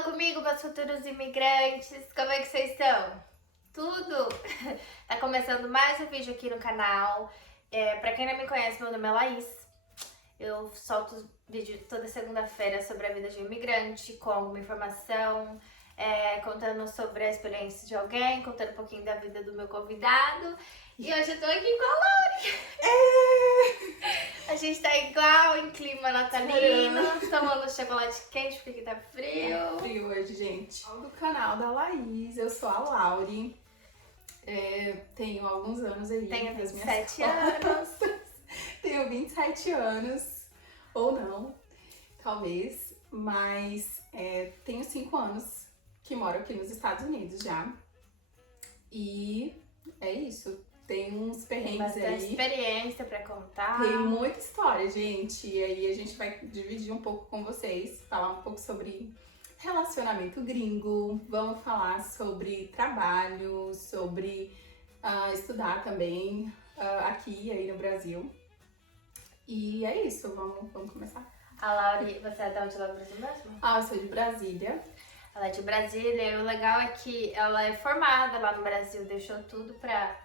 Fala comigo, meus futuros imigrantes, como é que vocês estão? Tudo? Tá começando mais um vídeo aqui no canal. Pra quem não me conhece, meu nome é Laís. Eu solto vídeo toda segunda-feira sobre a vida de um imigrante, com alguma informação, contando sobre a experiência de alguém, contando um pouquinho da vida do meu convidado. E hoje eu tô aqui com a Lauri. A gente tá igual em clima natalino, tomando chocolate quente porque tá frio. Tá frio hoje, gente. Do canal da Laís, eu sou a Lauri. Tenho alguns anos aí. Tenho das 27 minhas anos. Tenho 27 anos, ou não, talvez. Mas tenho 5 anos que moro aqui nos Estados Unidos já. E é isso. Tem uns perrengues Bastante aí. experiência pra contar. Tem muita história, gente. E aí a gente vai dividir um pouco com vocês, falar um pouco sobre relacionamento gringo, vamos falar sobre trabalho, sobre estudar também aqui e aí no Brasil. E é isso, vamos começar. A Lauri, você é de onde lá do Brasil mesmo? Eu sou de Brasília. Ela é de Brasília e o legal é que ela é formada lá no Brasil, deixou tudo pra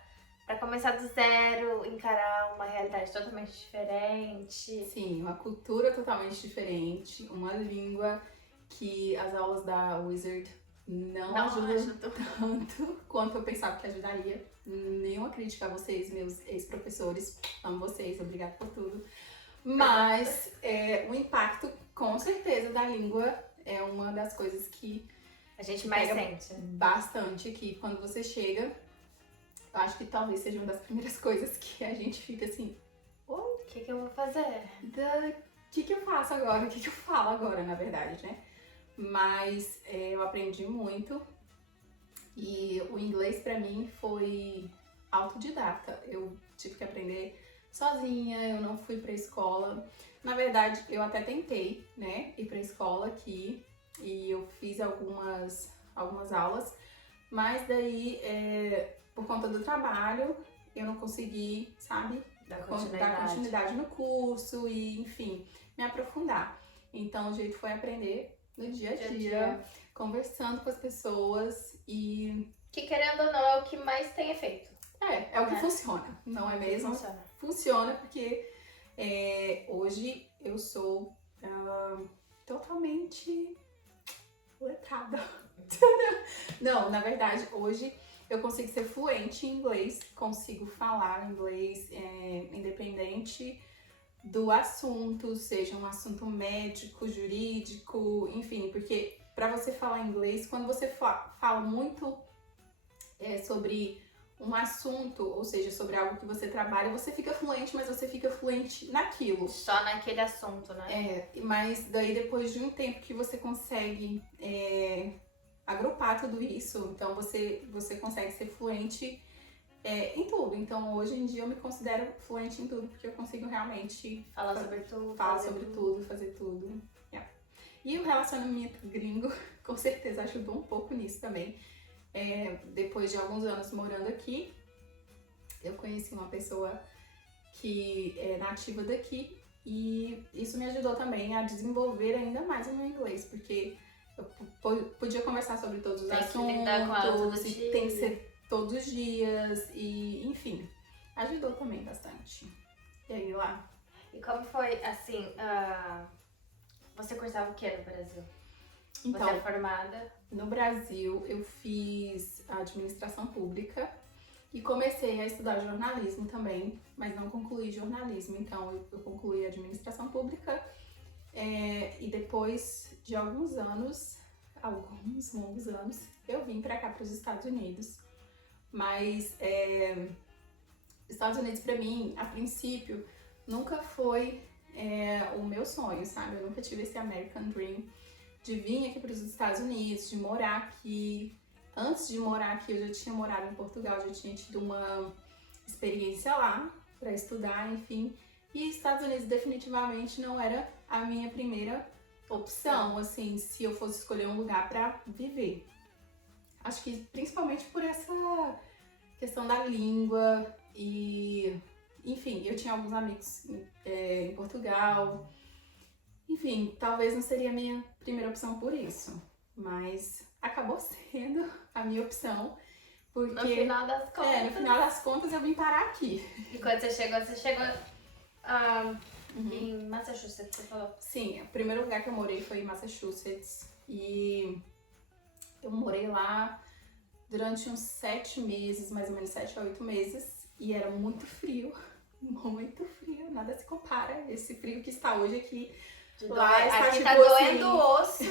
começar do zero, encarar uma realidade totalmente diferente. Sim, uma cultura totalmente diferente, uma língua que as aulas da Wizard não ajudam tanto quanto eu pensava que ajudaria. Nenhuma crítica a vocês, meus ex-professores, amo vocês, obrigada por tudo. Mas o impacto, com certeza, da língua é uma das coisas que a gente mais pega sente bastante aqui quando você chega. Eu acho que talvez seja uma das primeiras coisas que a gente fica assim, o que eu vou fazer? O que eu faço agora? O que eu falo agora, na verdade, né? Mas eu aprendi muito e o inglês pra mim foi autodidata. Eu tive que aprender sozinha, eu não fui pra escola. Na verdade, eu até tentei, né, ir pra escola aqui e eu fiz algumas aulas, mas daí, por conta do trabalho, eu não consegui, sabe, dar continuidade no curso e, enfim, me aprofundar. Então, o jeito foi aprender no dia a dia, conversando com as pessoas e... que, querendo ou não, é o que mais tem efeito. É o que funciona, não é mesmo? Funciona porque hoje eu sou totalmente letrada. Não, na verdade, hoje eu consigo ser fluente em inglês, consigo falar inglês independente do assunto, seja um assunto médico, jurídico, enfim, porque para você falar inglês, quando você fala muito sobre um assunto, ou seja, sobre algo que você trabalha, você fica fluente, mas você fica fluente naquilo. Só naquele assunto, né? Mas daí depois de um tempo que você consegue agrupar tudo isso, então você consegue ser fluente em tudo. Então hoje em dia eu me considero fluente em tudo, porque eu consigo realmente falar sobre tudo, fazer tudo. E o relacionamento gringo com certeza ajudou um pouco nisso também. Depois de alguns anos morando aqui, eu conheci uma pessoa que é nativa daqui e isso me ajudou também a desenvolver ainda mais o meu inglês, porque eu podia conversar sobre todos os assuntos, e tem que ser todos os dias e, enfim, ajudou também bastante. E aí, lá? E como foi, assim, você cursava o que no Brasil? Então, você é formada? No Brasil, eu fiz administração pública e comecei a estudar jornalismo também, mas não concluí jornalismo. Então, eu concluí administração pública e depois de alguns longos anos, eu vim pra cá, pros Estados Unidos. Mas Estados Unidos pra mim, a princípio, nunca foi o meu sonho, sabe? Eu nunca tive esse American Dream de vir aqui para os Estados Unidos, de morar aqui. Antes de morar aqui, eu já tinha morado em Portugal, já tinha tido uma experiência lá para estudar, enfim. E Estados Unidos definitivamente não era a minha primeira opção, assim, se eu fosse escolher um lugar para viver. Acho que principalmente por essa questão da língua e, enfim, eu tinha alguns amigos em Portugal. Enfim, talvez não seria a minha primeira opção por isso. mas acabou sendo a minha opção, porque No final das contas. no final das contas eu vim parar aqui. E quando você chegou em Massachusetts, você falou? Sim, o primeiro lugar que eu morei foi em Massachusetts e eu morei lá durante uns 7 meses, mais ou menos 7 a 8 meses, e era muito frio, nada se compara. Esse frio que está hoje aqui, lá está aqui tipo tá doendo assim, o osso.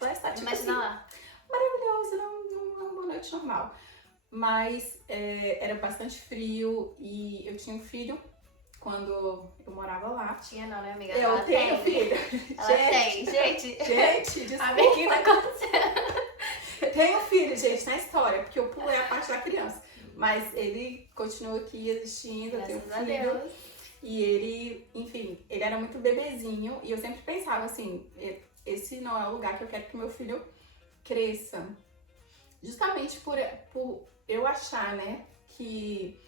lá está tipo Imagina assim, lá. maravilhoso, não é uma noite normal. Mas era bastante frio e eu tinha um filho quando eu morava lá. Tinha não, né, amiga? Eu Ela tenho tem. filho. Ela tem, gente. Gente, A desculpa. ver o que tá acontecendo. Tenho filho, gente, na história, porque eu pulei a parte da criança. Mas ele continua aqui existindo, eu tenho Graças a filho. Deus. E ele, enfim, ele era muito bebezinho e eu sempre pensava assim, esse não é o lugar que eu quero que meu filho cresça. Justamente por eu achar, né, que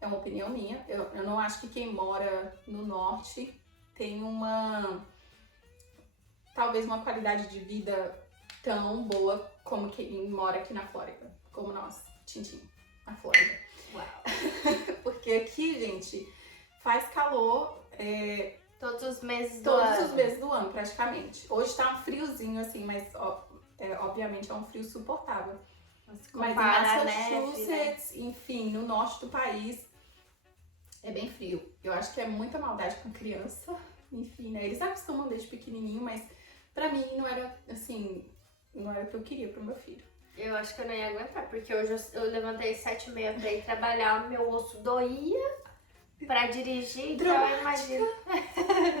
é uma opinião minha, eu não acho que quem mora no norte tem talvez uma qualidade de vida tão boa como quem mora aqui na Flórida, como nós, Tintim, na Flórida. Uau. Porque aqui, gente, faz calor Todos os meses do todos ano. os meses do ano, praticamente. Hoje tá um friozinho, assim, mas obviamente é um frio suportável. Se Mas em compara a neve, né? Massachusetts, enfim, no norte do país, é bem frio. Eu acho que é muita maldade com criança. Enfim, né? Eles acostumam desde pequenininho, mas pra mim não era, assim, não era o que eu queria pro meu filho. Eu acho que eu não ia aguentar, porque hoje eu levantei 7h30 pra ir trabalhar, meu osso doía pra dirigir, então eu imagino.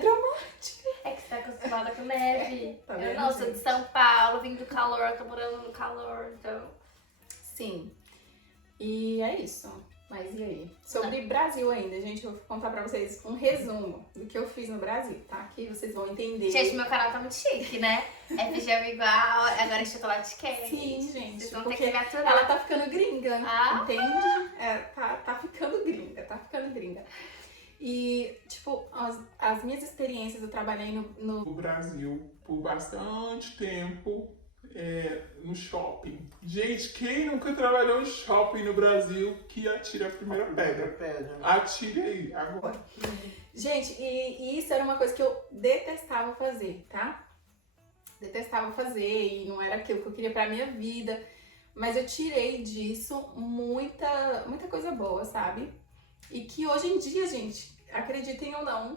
Dramática. É que você tá acostumada com neve. Tá Eu vendo, não, sou de gente? São Paulo, vim do calor, tô morando no calor, então... Sim. E é isso. Mas e aí? Sobre Brasil ainda, gente, eu vou contar pra vocês um resumo do que eu fiz no Brasil, tá? Que vocês vão entender. Gente, meu canal tá muito chique, né? É pijama igual, agora é chocolate quente. Sim, gente. Vocês vão ter Porque que me aturar. ela tá ficando gringa, Ah. entende? Tá ficando gringa. E, tipo, as minhas experiências, eu trabalhei no O Brasil por bastante tempo no shopping. Gente, quem nunca trabalhou em shopping no Brasil que atira a primeira pedra? Atire aí, agora. Gente, e isso era uma coisa que eu detestava fazer, tá? Detestava fazer e não era aquilo que eu queria pra minha vida. Mas eu tirei disso muita coisa boa, sabe? E que hoje em dia, gente, acreditem ou não,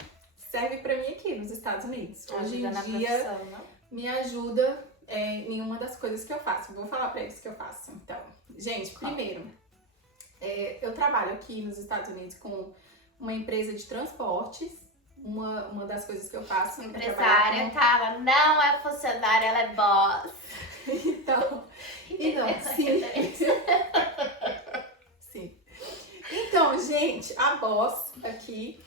serve pra mim aqui nos Estados Unidos. Hoje em Ajuda na dia profissão, não? me ajuda em uma das coisas que eu faço. Vou falar pra eles que eu faço. Então, gente, primeiro, eu trabalho aqui nos Estados Unidos com uma empresa de transportes. Uma das coisas que eu faço Empresária, é tá? Ela não é funcionária, ela é boss. Então, sim. Sim. Então, gente, a Boss aqui,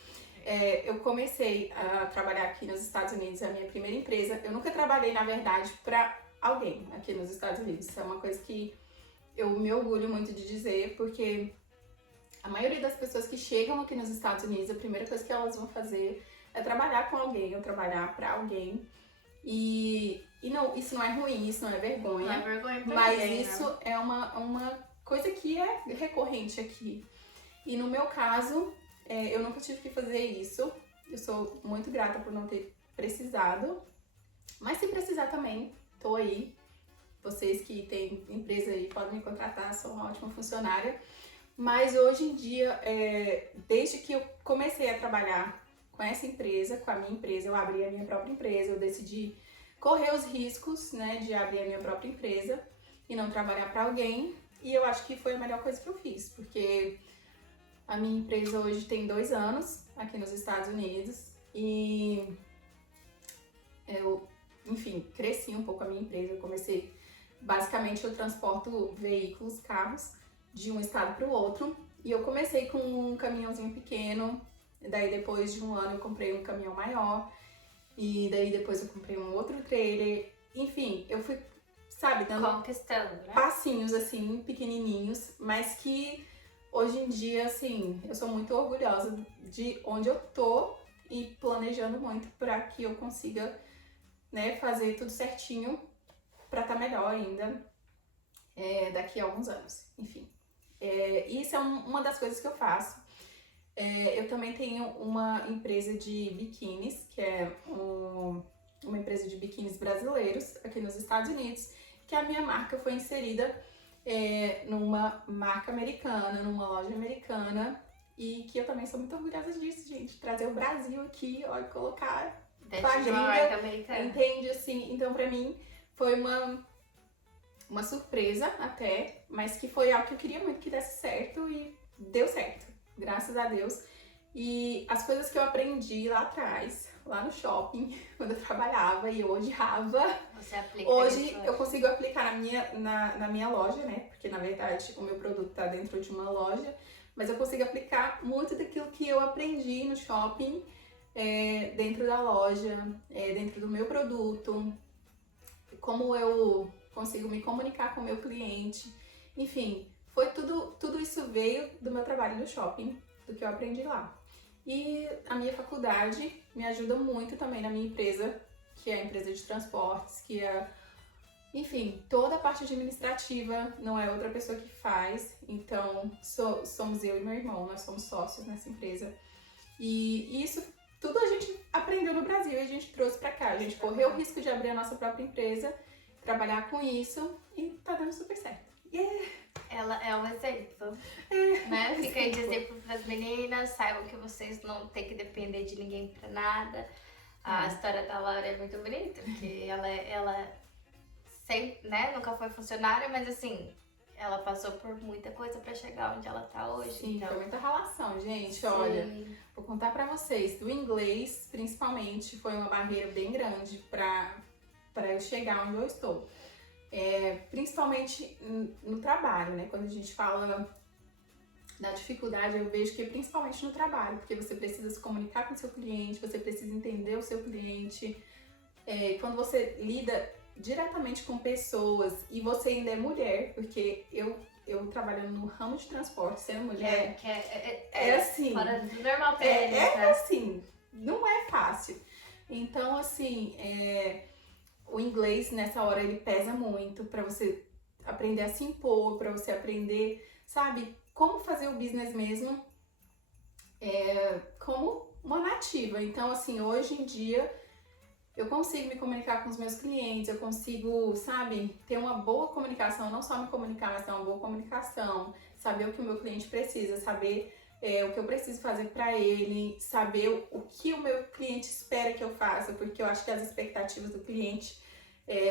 eu comecei a trabalhar aqui nos Estados Unidos, é a minha primeira empresa. Eu nunca trabalhei, na verdade, pra alguém aqui nos Estados Unidos. Isso é uma coisa que eu me orgulho muito de dizer, porque a maioria das pessoas que chegam aqui nos Estados Unidos, a primeira coisa que elas vão fazer é trabalhar com alguém, ou trabalhar pra alguém. E não, isso não é ruim, isso não é vergonha. Não é vergonha pra Mas ninguém, isso né? é uma coisa que é recorrente aqui. E no meu caso, eu nunca tive que fazer isso. Eu sou muito grata por não ter precisado. Mas se precisar também, tô aí. Vocês que têm empresa aí podem me contratar, sou uma ótima funcionária. Mas hoje em dia, desde que eu comecei a trabalhar com essa empresa, com a minha empresa, eu abri a minha própria empresa, eu decidi correr os riscos, né, de abrir a minha própria empresa e não trabalhar para alguém. E eu acho que foi a melhor coisa que eu fiz, porque a minha empresa hoje tem 2 anos aqui nos Estados Unidos e eu, enfim, cresci um pouco a minha empresa. Eu comecei, basicamente eu transporto veículos, carros, de um estado para o outro. E eu comecei com um caminhãozinho pequeno, daí depois de um ano eu comprei um caminhão maior, e daí depois eu comprei um outro trailer. Enfim, eu fui, sabe, dando Conquistando, né? passinhos assim, pequenininhos, mas que hoje em dia, assim, eu sou muito orgulhosa de onde eu tô e planejando muito para que eu consiga, né, fazer tudo certinho para estar melhor ainda daqui a alguns anos. Enfim, isso é uma das coisas que eu faço. Eu também tenho uma empresa de biquínis, que é uma empresa de biquínis brasileiros aqui nos Estados Unidos, que a minha marca foi inserida numa marca americana, numa loja americana, e que eu também sou muito orgulhosa disso, gente. Trazer o Brasil aqui, ó, e colocar Dentro de uma marca americana. Entende? Assim, então pra mim foi uma surpresa até, mas que foi algo que eu queria muito que desse certo e deu certo, graças a Deus. E as coisas que eu aprendi lá atrás, lá no shopping, quando eu trabalhava e eu odiava, Você aplica hoje isso eu consigo aplicar na minha loja, né? Porque na verdade o meu produto tá dentro de uma loja, mas eu consigo aplicar muito daquilo que eu aprendi no shopping, dentro da loja, dentro do meu produto, como eu consigo me comunicar com o meu cliente. Enfim, foi tudo isso veio do meu trabalho no shopping, do que eu aprendi lá. E a minha faculdade me ajuda muito também na minha empresa, que é a empresa de transportes, que enfim, toda a parte administrativa não é outra pessoa que faz, então somos eu e meu irmão, nós somos sócios nessa empresa. E isso tudo a gente aprendeu no Brasil e a gente trouxe pra cá. A gente correu o risco de abrir a nossa própria empresa, trabalhar com isso e tá dando super certo. Ela é um exemplo, né? Fica aí de exemplo pras meninas, saibam que vocês não têm que depender de ninguém pra nada. A história da Laura é muito bonita, porque ela sempre, né, nunca foi funcionária, mas assim, ela passou por muita coisa pra chegar onde ela tá hoje. Sim, então. foi muita relação, gente. Sim. Olha, vou contar pra vocês, do inglês, principalmente, foi uma barreira bem grande pra eu chegar onde eu estou. Principalmente no trabalho, né? Quando a gente fala da dificuldade, eu vejo que é principalmente no trabalho, porque você precisa se comunicar com o seu cliente, você precisa entender o seu cliente. Quando você lida diretamente com pessoas e você ainda é mulher, porque eu trabalhando no ramo de transporte, sendo mulher, é assim, fora do normal pra eles, né? assim, não é fácil. Então, assim, o inglês nessa hora ele pesa muito pra você aprender a se impor, pra você aprender, sabe, como fazer o business mesmo como uma nativa. Então, assim, hoje em dia eu consigo me comunicar com os meus clientes, eu consigo, sabe, ter uma boa comunicação, não só me comunicar, mas ter uma boa comunicação, saber o que o meu cliente precisa, saber o que eu preciso fazer pra ele, saber o que o meu cliente espera que eu faça, porque eu acho que as expectativas do cliente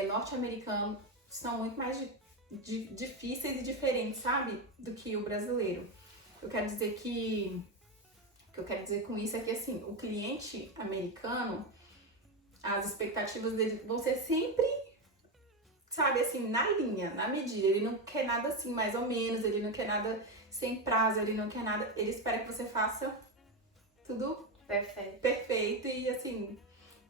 norte-americano são muito mais difíceis e diferentes, sabe, do que o brasileiro. O que eu quero dizer com isso é que, assim, o cliente americano, as expectativas dele vão ser sempre, sabe, assim, na linha, na medida. Ele não quer nada assim, mais ou menos, ele não quer nada sem prazo, ele não quer nada, ele espera que você faça tudo perfeito e, assim,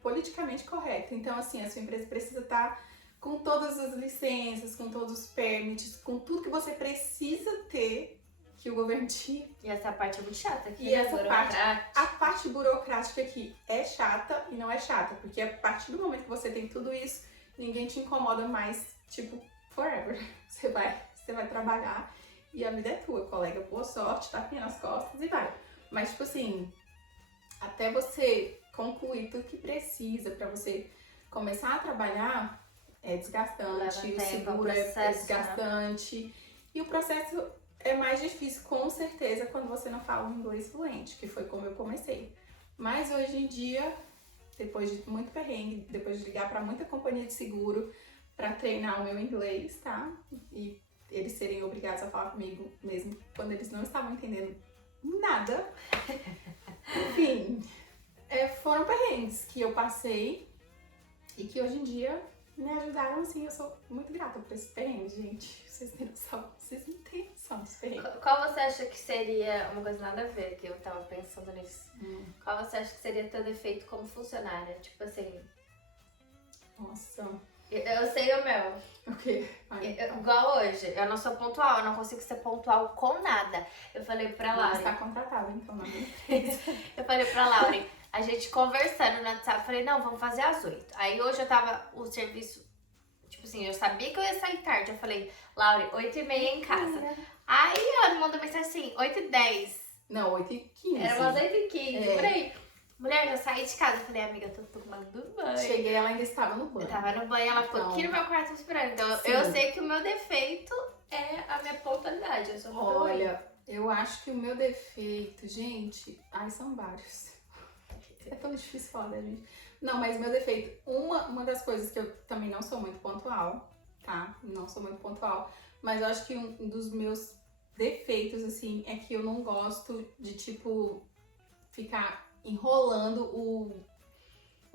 politicamente correto. Então, assim, a sua empresa precisa estar com todas as licenças, com todos os permits, com tudo que você precisa ter, que o governo te... E essa parte é muito chata aqui, E essa parte, a parte burocrática aqui é chata e não é chata, porque a partir do momento que você tem tudo isso, ninguém te incomoda mais, tipo, forever. Você vai trabalhar e a vida é tua, colega. Boa sorte, tapinha nas costas e vai. Mas, tipo assim, até você concluir tudo que precisa pra você começar a trabalhar, é desgastante, o seguro é desgastante. E o processo é mais difícil, com certeza, quando você não fala um inglês fluente, que foi como eu comecei. Mas hoje em dia, depois de muito perrengue, depois de ligar pra muita companhia de seguro pra treinar o meu inglês, tá? E eles serem obrigados a falar comigo mesmo quando eles não estavam entendendo nada. Enfim, foram perrengues que eu passei e que hoje em dia me ajudaram, assim. Eu sou muito grata por esses perrengues, gente. Vocês têm noção? Vocês não têm noção dos perrengues. Qual você acha que seria, uma coisa nada a ver, que eu tava pensando nisso. Qual você acha que seria teu defeito como funcionária? Tipo assim... Nossa. Eu sei o meu. O quê? Igual hoje, eu não sou pontual, eu não consigo ser pontual com nada. Eu falei pra Laura... Você tá contratada, então, na minha empresa. Eu falei pra Laura, a gente conversando no WhatsApp, falei, não, vamos fazer às 8. Aí hoje eu tava, o serviço, tipo, Tipo assim, eu sabia que eu ia sair tarde. Eu falei, Laure, 8h30 em casa. Aí ela me mandou mensagem assim, 8h10. Não, 8h15. Era umas 8h15, É. por aí. Mulher, já saí de casa. Eu falei, amiga, eu tô tomando banho. Cheguei, ela ainda estava no Eu banho. tava no banho, ela ficou Então, aqui no meu quarto esperando. Então sim. eu sei que o meu defeito é a minha pontualidade. Eu sou muito ruim. Olha, eu acho que o meu defeito, gente, ai, são vários. É tão difícil falar da gente. Não, mas meu defeito, uma das coisas que eu também não sou muito pontual, tá? Não sou muito pontual, mas eu acho que um dos meus defeitos, assim, é que eu não gosto de, tipo, ficar enrolando o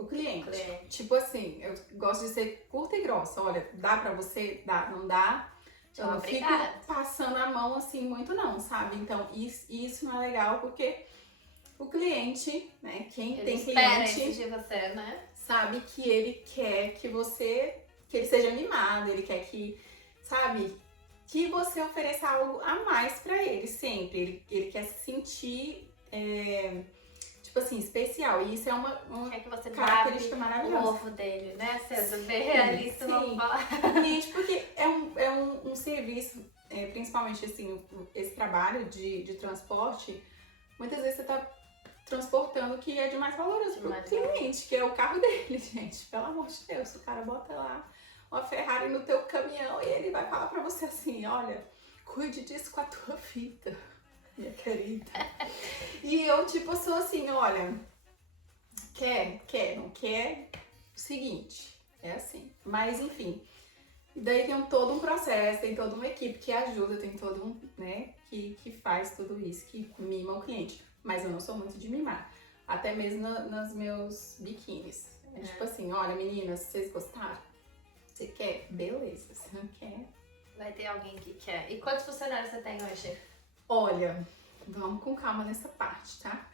cliente. Tipo assim, eu gosto de ser curta e grossa. Olha, dá pra você? Dá, não dá? Eu não fico passando a mão assim muito não, sabe? Então isso não é legal porque o cliente, né, quem Ele tem espera cliente, isso de você, né? sabe que ele quer que ele seja mimado, ele quer que, sabe, que você ofereça algo a mais pra ele sempre. Ele quer se sentir, tipo assim, especial. E isso é uma Quer que você característica o maravilhosa. ovo dele, né? Sendo bem realista, sim. vamos falar. Gente, porque é um serviço, principalmente assim, esse trabalho de transporte, muitas vezes você tá transportando o que é de mais valoroso pro cliente, que é o carro dele, gente. Pelo amor de Deus, o cara bota lá uma Ferrari no teu caminhão e ele vai falar pra você assim, olha, cuide disso com a tua vida, minha querida. E eu, tipo, sou assim, olha, quer, não quer, o seguinte, é assim. Mas, enfim, daí tem todo um processo, tem toda uma equipe que ajuda, tem todo um, né, que faz tudo isso, que mima o cliente. Mas eu não sou muito de mimar, até mesmo nos meus biquínis. É tipo assim, olha, meninas, vocês gostaram? Você quer? Beleza, você não quer? Vai ter alguém que quer. E quantos funcionários você tem hoje? Olha, vamos com calma nessa parte, tá?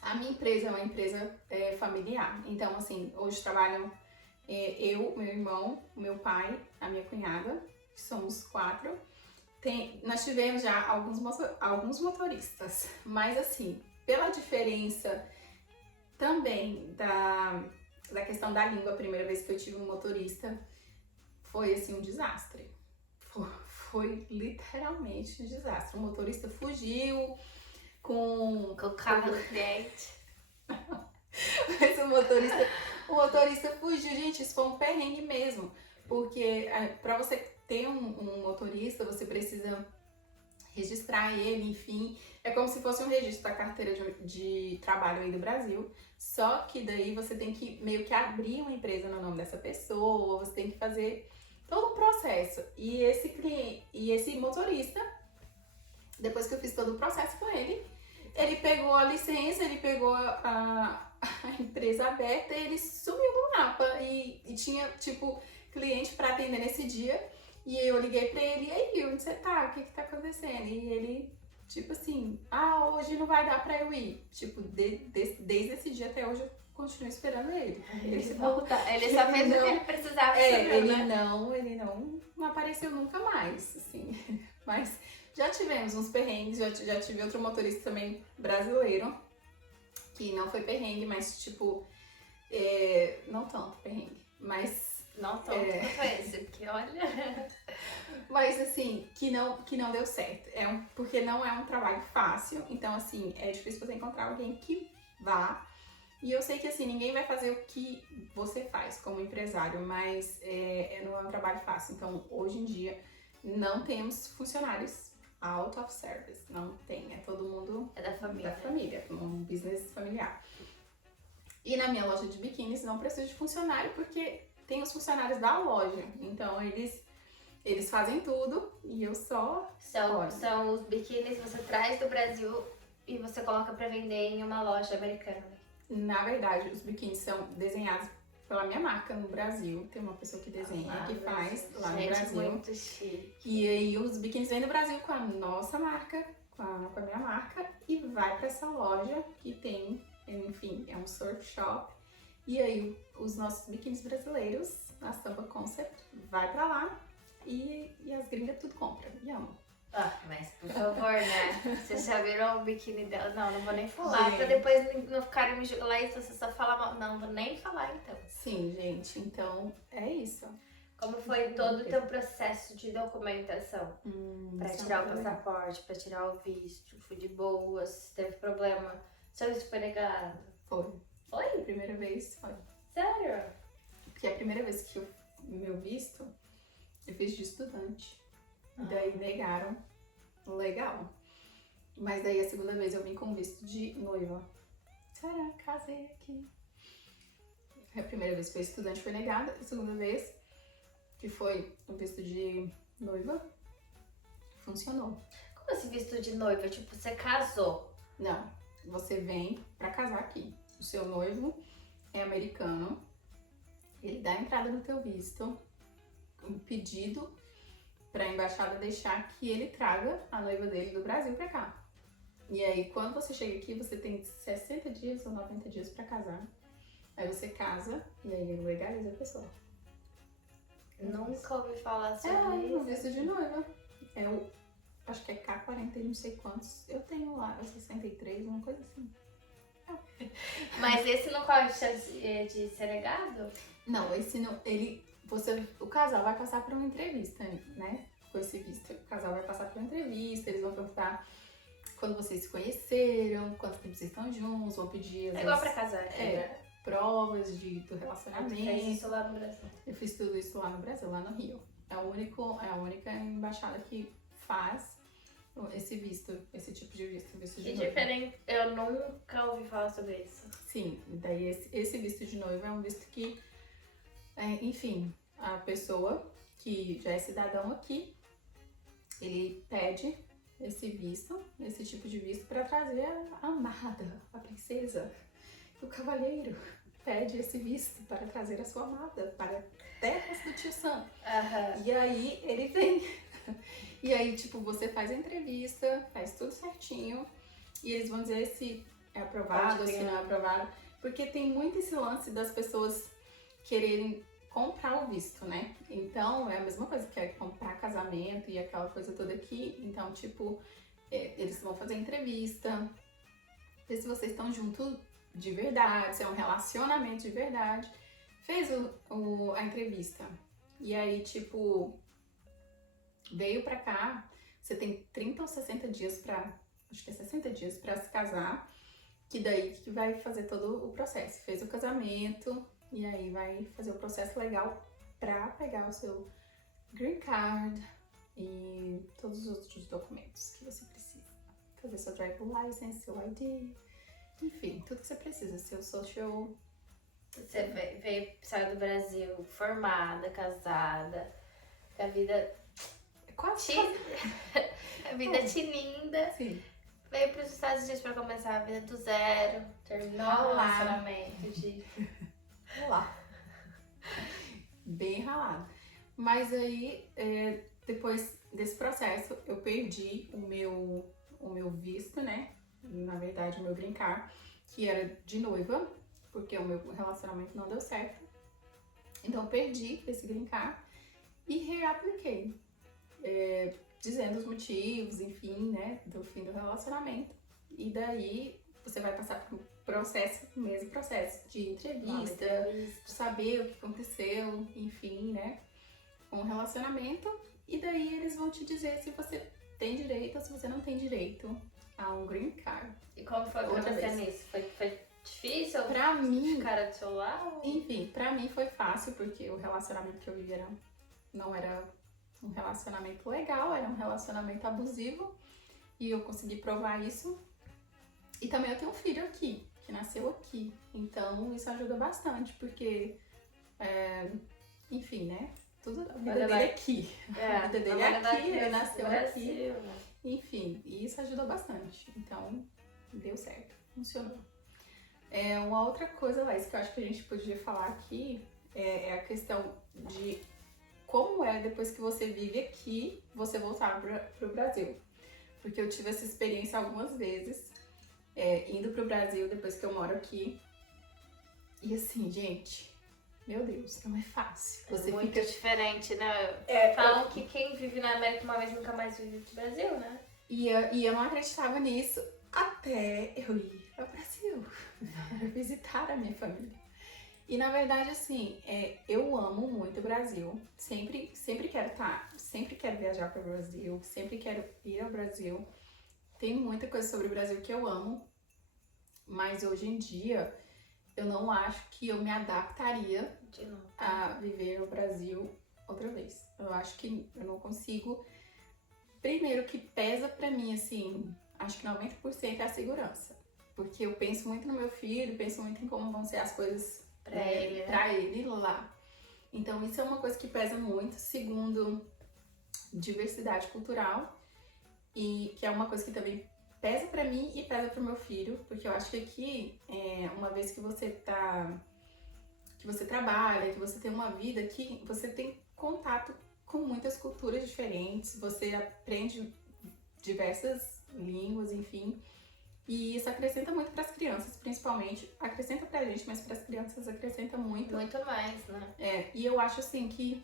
A minha empresa é uma empresa familiar. Então, assim, hoje trabalham eu, meu irmão, meu pai, a minha cunhada, que somos 4. Nós tivemos já alguns motoristas, mas assim, pela diferença também da questão da língua, a primeira vez que eu tive um motorista foi assim um desastre. Foi literalmente um desastre. O motorista fugiu com o carro do cliente. Mas o motorista fugiu. Gente, isso foi um perrengue mesmo. Porque pra você ter um motorista, você precisa registrar ele, enfim. É como se fosse um registro da carteira de trabalho aí do Brasil. Só que daí você tem que meio que abrir uma empresa no nome dessa pessoa, você tem que fazer todo um processo. E esse motorista, depois que eu fiz todo o processo com ele pegou a licença, ele pegou a empresa aberta e ele sumiu do mapa. E tinha, tipo, cliente pra atender nesse dia. E eu liguei pra ele, e aí, onde você tá? O que que tá acontecendo? E ele, tipo assim, hoje não vai dar pra eu ir. Tipo, desde esse dia até hoje eu continuo esperando ele. Ele só fez o que ele precisava saber, ele né? ele não apareceu nunca mais, assim. Mas já tivemos uns perrengues, já tive outro motorista também brasileiro, que não foi perrengue, mas tipo, não tanto perrengue, mas... Não tanto quanto esse, porque olha... Mas assim, que não deu certo, porque não é um trabalho fácil, então assim, é difícil você encontrar alguém que vá. E eu sei que assim, ninguém vai fazer o que você faz como empresário, mas não é um trabalho fácil. Então, hoje em dia, não temos funcionários out of service. Não tem, é todo mundo da família, um business familiar. E na minha loja de biquínis não preciso de funcionário porque tem os funcionários da loja. Então, eles fazem tudo e eu só... São os biquínis que você traz do Brasil e você coloca pra vender em uma loja americana. Na verdade, os biquínis são desenhados pela minha marca no Brasil. Tem uma pessoa que desenha, que faz lá no Brasil. Muito chique. E aí os biquínis vêm do Brasil com a nossa marca, com a minha marca, e vai pra essa loja que tem, enfim, é um surf shop. E aí os nossos biquínis brasileiros, a Samba Concept, vai pra lá e as gringas tudo compram e amam. Mas por favor, né? Vocês já viram o biquíni dela? Não vou nem falar, Gente. pra depois não ficarem me julgando lá e você só falar mal. Não vou nem falar então. Sim, gente, então é isso. Como foi todo o teu processo de documentação? Pra Isso é tirar o muito legal. passaporte, pra tirar o visto, foi de boas, teve problema? Seu visto foi negado? Foi. Foi? A primeira vez foi. Sério? Porque a primeira vez que meu visto, eu fiz de estudante. Daí negaram. Legal. Mas daí a segunda vez eu vim com visto de noiva. Será? Casei aqui. A primeira vez que foi estudante foi negada. A segunda vez, que foi o visto de noiva, funcionou. Como esse visto de noiva? Tipo, você casou. Não, você vem pra casar aqui. O seu noivo é americano. Ele dá entrada no teu visto, um pedido pra embaixada deixar que ele traga a noiva dele do Brasil pra cá. E aí, quando você chega aqui, você tem 60 dias ou 90 dias pra casar. Aí você casa e aí ele legaliza a pessoa. Nunca ouvi falar sobre O isso. visto de noiva. É o, acho que é K40 e não sei quantos. Eu tenho lá, é 63, uma coisa assim. Mas esse não corre chance de ser negado? Não, esse não, o casal vai passar por uma entrevista, né? Com esse visto. O casal vai passar por uma entrevista, eles vão perguntar quando vocês se conheceram, quanto tempo vocês estão juntos, vão pedir às É igual vezes, pra casar. provas do Tu relacionamento. fez isso lá no Brasil. Eu fiz tudo isso lá no Brasil, lá no Rio. É a única embaixada que faz esse visto, esse tipo de visto Que de noiva. diferente. Eu nunca ouvi falar sobre isso. Sim, daí esse visto de noiva é um visto que, enfim, a pessoa que já é cidadão aqui, ele pede esse visto, esse tipo de visto para trazer a amada, a princesa. O cavalheiro pede esse visto para trazer a sua amada para terras do Tio Sam. Aham. E aí ele vem. E aí, tipo, você faz a entrevista, faz tudo certinho. E eles vão dizer se é aprovado ou se não é aprovado. Porque tem muito esse lance das pessoas quererem comprar o visto, né? Então, é a mesma coisa que é comprar casamento e aquela coisa toda aqui. Então, tipo, eles vão fazer entrevista, ver se vocês estão juntos de verdade, se é um relacionamento de verdade. Fez a entrevista. E aí, tipo, veio pra cá, você tem 30 ou 60 dias pra, acho que é 60 dias pra se casar, que daí que vai fazer todo o processo. Fez o casamento e aí vai fazer o processo legal pra pegar o seu green card e todos os outros documentos que você precisa. Fazer seu driver license, seu ID, enfim, tudo que você precisa, seu social. Você saiu do Brasil formada, casada, com a vida Quase. a vida linda. Sim. Veio para os Estados Unidos para começar a vida do zero, terminou o Olá. relacionamento de... Lá. Bem ralado. Mas aí, depois desse processo, eu perdi o meu visto, né? Na verdade, o meu green card, que era de noiva, porque o meu relacionamento não deu certo. Então, eu perdi esse green card e reapliquei. Dizendo os motivos, enfim, né? Do fim do relacionamento. E daí, você vai passar por o mesmo processo de entrevista, de saber o que aconteceu, enfim, né, com o relacionamento, e daí eles vão te dizer se você tem direito ou se você não tem direito a um green card. E como foi pra Outra você vez. nisso? Foi difícil? Pra mim, Cara do celular? enfim, pra mim foi fácil, porque o relacionamento que eu vivi não era um relacionamento legal, era um relacionamento abusivo, e eu consegui provar isso. E também eu tenho um filho aqui, que nasceu aqui. Então isso ajuda bastante, porque, enfim, né? Tudo a vida dele é aqui. A vida dele é aqui, ele nasceu aqui. Enfim, e isso ajudou bastante. Então, deu certo, funcionou. Uma outra coisa, Laís, que eu acho que a gente podia falar aqui é a questão de como é depois que você vive aqui, você voltar pro Brasil. Porque eu tive essa experiência algumas vezes. Indo pro Brasil depois que eu moro aqui. E assim, gente, meu Deus, não é fácil. Você muito diferente, né? Falam que quem vive na América uma vez nunca mais vive no Brasil, né? E eu não acreditava nisso até eu ir ao Brasil visitar a minha família. E na verdade, assim, eu amo muito o Brasil. Sempre quero viajar para o Brasil, sempre quero ir ao Brasil. Tem muita coisa sobre o Brasil que eu amo, mas hoje em dia eu não acho que eu me adaptaria a viver no Brasil outra vez. Eu acho que eu não consigo. Primeiro que pesa pra mim, assim, acho que 90% é a segurança. Porque eu penso muito no meu filho, penso muito em como vão ser as coisas pra ele lá. Então isso é uma coisa que pesa muito. Segundo, diversidade cultural. E que é uma coisa que também pesa pra mim e pesa pro meu filho. Porque eu acho que aqui, uma vez que você trabalha, que você tem uma vida aqui, você tem contato com muitas culturas diferentes, você aprende diversas línguas, enfim. E isso acrescenta muito para as crianças, principalmente. Acrescenta pra gente, mas para as crianças acrescenta muito. Muito mais, né? E eu acho assim que,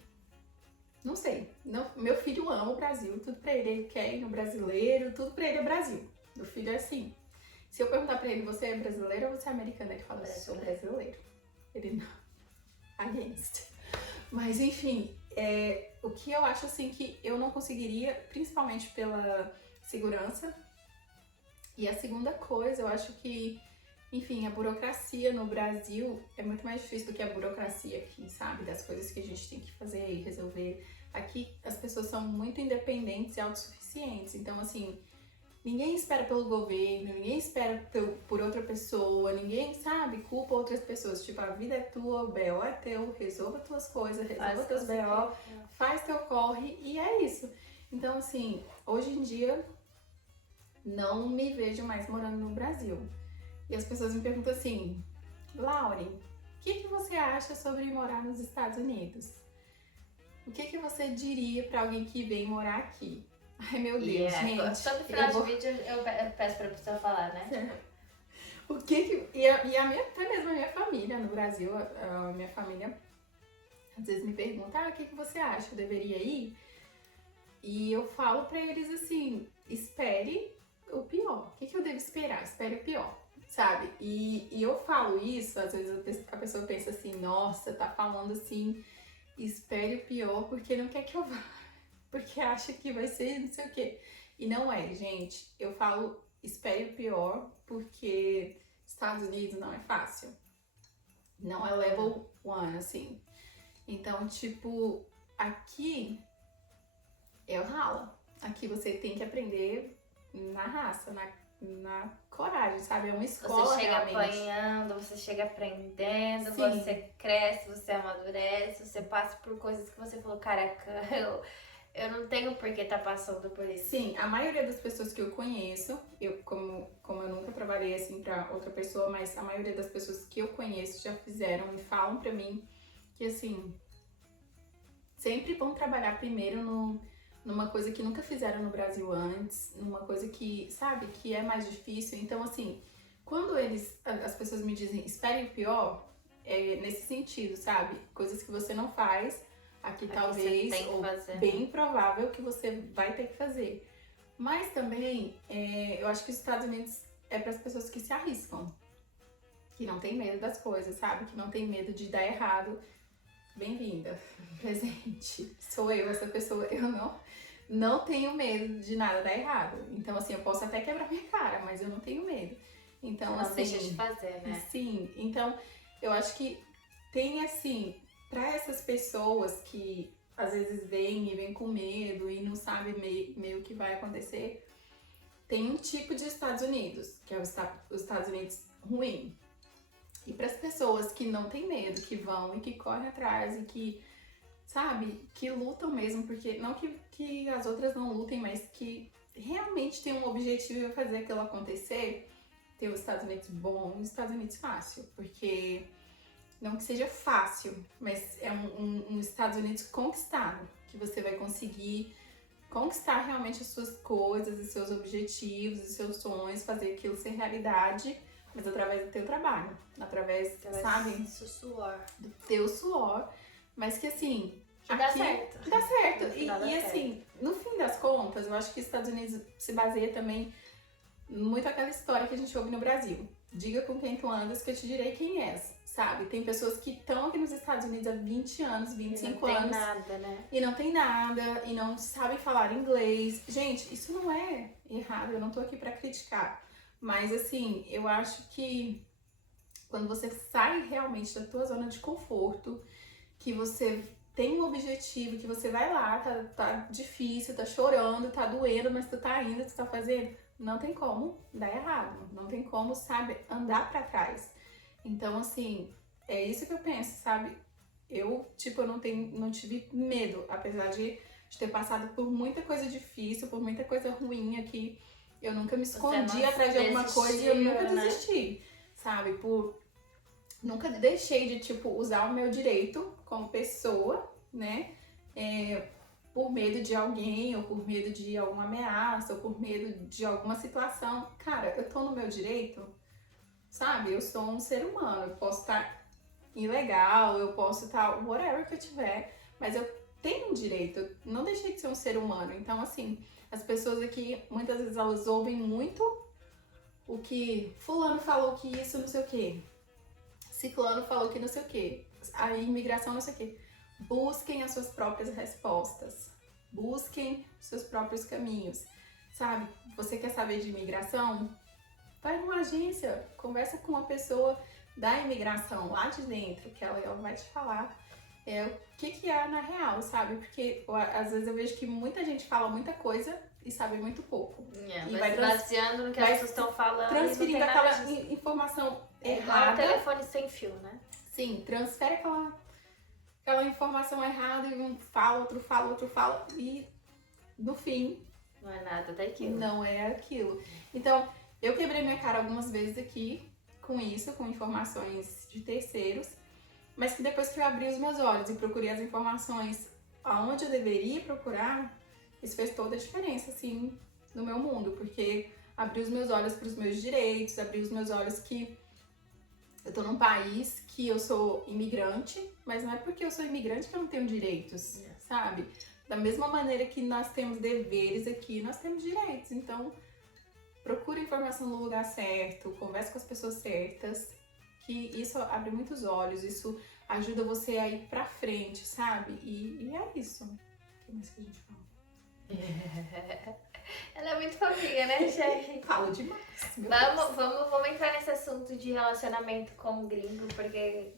não sei, meu filho ama o Brasil, tudo pra ele quer ir no brasileiro, tudo pra ele é Brasil. Meu filho é assim. Se eu perguntar pra ele, você é brasileiro ou você é americano? Ele fala, eu sou brasileiro. Ele não. Against. Mas enfim, o que eu acho assim que eu não conseguiria, principalmente pela segurança. E a segunda coisa, eu acho que, enfim, a burocracia no Brasil é muito mais difícil do que a burocracia aqui, sabe? Das coisas que a gente tem que fazer e resolver. Aqui as pessoas são muito independentes e autossuficientes, então assim, ninguém espera pelo governo, ninguém espera por outra pessoa, ninguém, sabe, culpa outras pessoas. Tipo, a vida é tua, o BO é teu, resolva tuas coisas, resolva teus BO, faz teu corre e é isso. Então, assim, hoje em dia, não me vejo mais morando no Brasil. E as pessoas me perguntam assim, Laure, o que você acha sobre morar nos Estados Unidos? O que você diria pra alguém que vem morar aqui? Ai, meu Deus, gente. Todo final de vídeo eu peço pra pessoa falar, né? Até mesmo a minha família no Brasil, a minha família às vezes me pergunta, o que você acha? Eu deveria ir? E eu falo pra eles assim, espere o pior. O que eu devo esperar? Espere o pior, sabe? E eu falo isso, às vezes a pessoa pensa assim, nossa, tá falando assim, espere o pior porque não quer que eu vá. Porque acha que vai ser não sei o quê. E não é, gente. Eu falo, espere o pior, porque Estados Unidos não é fácil. Não é level 1, assim. Então, tipo, aqui é o rala. Aqui você tem que aprender na raça, na coragem, sabe? É uma escola, você chega realmente. apanhando, você chega aprendendo, Sim. você cresce, você amadurece, você passa por coisas que você falou, caraca, eu não tenho por que tá passando por isso. Sim, a maioria das pessoas que eu conheço, como eu nunca trabalhei assim pra outra pessoa, mas a maioria das pessoas que eu conheço já fizeram e falam pra mim que assim, sempre vão trabalhar primeiro numa coisa que nunca fizeram no Brasil antes, numa coisa que, sabe, que é mais difícil. Então, assim, quando as pessoas me dizem, espere o pior, é nesse sentido, sabe? Coisas que você não faz, aqui talvez, ou bem provável que você vai ter que fazer. Mas também, eu acho que os Estados Unidos é para as pessoas que se arriscam, que não tem medo das coisas, sabe? Que não tem medo de dar errado. Bem-vinda, presente. Sou eu, essa pessoa. Eu não tenho medo de nada dar errado. Então, assim, eu posso até quebrar minha cara, mas eu não tenho medo. Então, não assim, deixa de fazer, né? Sim, então eu acho que tem, assim, pra essas pessoas que às vezes vêm com medo e não sabem meio o que vai acontecer, tem um tipo de Estados Unidos, que é os Estados Unidos ruim. E para as pessoas que não têm medo, que vão e que correm atrás e que, sabe, que lutam mesmo, porque não que as outras não lutem, mas que realmente tem um objetivo de fazer aquilo acontecer, ter os Estados Unidos bom e os Estados Unidos fácil. Porque, não que seja fácil, mas é um Estados Unidos conquistado, que você vai conseguir conquistar realmente as suas coisas, os seus objetivos, os seus sonhos, fazer aquilo ser realidade, mas através do teu trabalho, através, sabe? Do seu suor. Do teu suor, mas que assim... Que dá certo. Que dá certo. E certo. assim, no fim das contas, eu acho que os Estados Unidos se baseia também muito aquela história que a gente ouve no Brasil. diga com quem tu andas que eu te direi quem és, sabe? Tem pessoas que estão aqui nos Estados Unidos há 20 anos, 25 anos. Não tem nada, né? E não tem nada, e não sabem falar inglês. Gente, isso não é errado, eu não tô aqui pra criticar. Mas assim, eu acho que quando você sai realmente da tua zona de conforto, que você tem um objetivo, que você vai lá, tá difícil, tá chorando, tá doendo, mas tu tá indo, tu tá fazendo, não tem como dar errado, não tem como, sabe, andar pra trás. Então, assim, é isso que eu penso, sabe? Eu não tive medo, apesar de ter passado por muita coisa difícil, por muita coisa ruim aqui. Eu nunca me escondi atrás de alguma coisa e eu nunca desisti, sabe? Nunca deixei de, usar o meu direito como pessoa, né? Por medo de alguém, ou por medo de alguma ameaça, ou por medo de alguma situação. Cara, eu tô no meu direito, sabe? Eu sou um ser humano, eu posso estar ilegal, eu posso estar whatever que eu tiver, mas eu tenho um direito, eu não deixei de ser um ser humano. Então, assim, as pessoas aqui, muitas vezes elas ouvem muito o que fulano falou que isso, não sei o quê. Ciclano falou que não sei o quê. A imigração não sei o quê. Busquem as suas próprias respostas. Busquem seus próprios caminhos. Sabe? Você quer saber de imigração? Vai numa agência, conversa com uma pessoa da imigração lá de dentro, que ela vai te falar o que é na real, sabe? Porque às vezes eu vejo que muita gente fala muita coisa e sabe muito pouco. E vai baseando no que as pessoas estão falando. Transferindo aquela informação errada. O telefone sem fio, né? Sim, transfere aquela informação errada e um fala, outro fala, outro fala e no fim não é nada daquilo. Não é aquilo. Então, eu quebrei minha cara algumas vezes aqui com isso, com informações de terceiros, mas que depois que eu abri os meus olhos e procurei as informações aonde eu deveria procurar, isso fez toda a diferença, assim, no meu mundo, porque abriu os meus olhos para os meus direitos, abriu os meus olhos que eu tô num país que eu sou imigrante, mas não é porque eu sou imigrante que eu não tenho direitos, sabe? Da mesma maneira que nós temos deveres aqui, nós temos direitos. Então, procure informação no lugar certo, converse com as pessoas certas, que isso abre muitos olhos, isso ajuda você a ir pra frente, sabe? E é isso. O que mais que a gente fala? Ela é muito fofinha, né, Sherry? Fala demais. Vamos entrar nesse assunto de relacionamento com o gringo, porque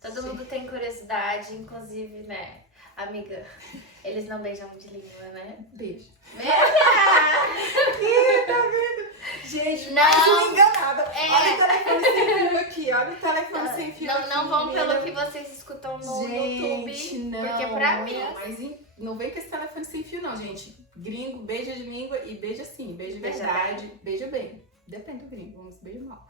todo mundo tem curiosidade, inclusive, né? Amiga, eles não beijam de língua, né? Beijo. Ih, tá vendo? Gente, não, mais uma enganada. Olha o telefone sem fio aqui, olha o telefone sem fio aqui. Não vão pelo que vocês escutam no YouTube, não, porque pra mim... Mas não vem com esse telefone sem fio não, gente. Gringo beija de língua e beija sim, beija de verdade, beija bem. Depende do gringo, uns beijam mal.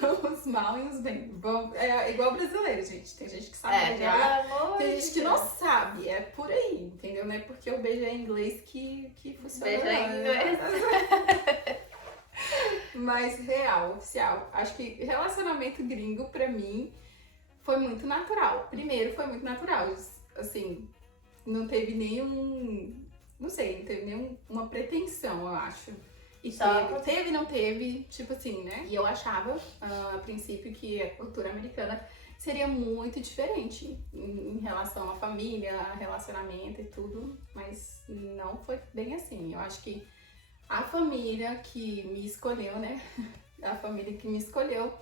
Uns mal e uns bem. É igual brasileiro, gente. Tem gente que sabe beijar, tem gente que não sabe. É por aí, entendeu? Não é porque eu beijo em inglês que funciona. Beija em inglês. Mas real, oficial. Acho que relacionamento gringo, pra mim, foi muito natural. Primeiro, foi muito natural. Assim, não teve nenhum... Não sei, não teve nenhuma pretensão, eu acho. E teve, não teve, tipo assim, né? E eu achava, a princípio, que a cultura americana seria muito diferente em relação à família, a relacionamento e tudo, mas não foi bem assim. Eu acho que a família que me escolheu, né? A família que me escolheu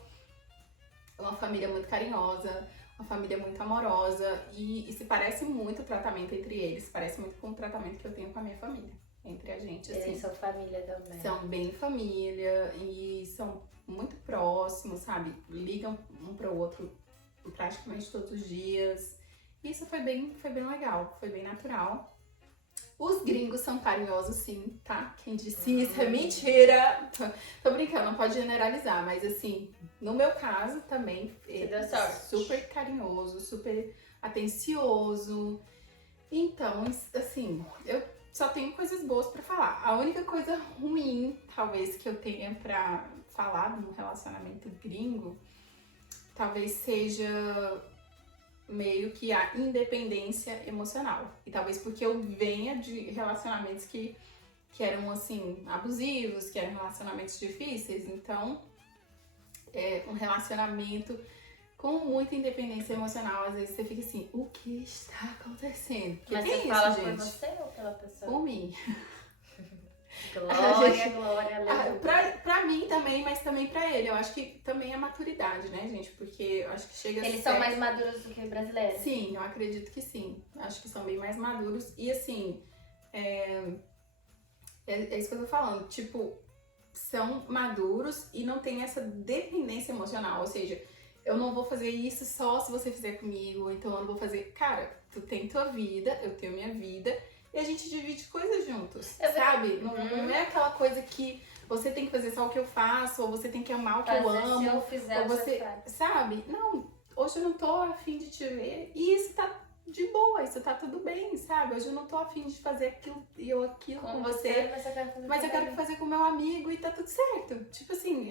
é uma família muito carinhosa, uma família muito amorosa e se parece muito o tratamento entre eles, parece muito com o tratamento que eu tenho com a minha família. Entre a gente, assim. Eles são família também. São bem família e são muito próximos, sabe? Ligam um pro outro praticamente todos os dias. Isso foi bem legal, foi bem natural. Os gringos são carinhosos sim, tá? Quem disse isso é mentira! Tô brincando, não pode generalizar, mas assim, no meu caso também, deu sorte. Super carinhoso, super atencioso. Então, assim, eu só tenho coisas boas pra falar. A única coisa ruim, talvez, que eu tenha pra falar no relacionamento gringo, talvez seja meio que a independência emocional. E talvez porque eu venha de relacionamentos que eram, assim, abusivos, que eram relacionamentos difíceis. Então, um relacionamento com muita independência emocional, às vezes você fica assim, o que está acontecendo? Porque Mas tem você isso, fala gente. por você ou pela pessoa? Por mim. Glória, glória, aleluia. Pra mim também, mas também pra ele. Eu acho que também é maturidade, né, gente? Porque eu acho que chega Eles certo... são mais maduros do que brasileiros? Sim, eu acredito que sim. Acho que são bem mais maduros. E assim, é isso que eu tô falando. Tipo, são maduros e não tem essa dependência emocional. Ou seja, eu não vou fazer isso só se você fizer comigo. Então eu não vou fazer... Cara, tu tem tua vida, eu tenho minha vida. E a gente divide coisas juntos, sabe? Não é aquela coisa que você tem que fazer só o que eu faço, ou você tem que amar o que eu amo. Se eu fizer, ou você sabe? Não, hoje eu não tô afim de te ver. E isso tá de boa, isso tá tudo bem, sabe? Hoje eu não tô afim de fazer aquilo e eu aquilo com você. Mas eu quero fazer com meu amigo e tá tudo certo. Tipo assim,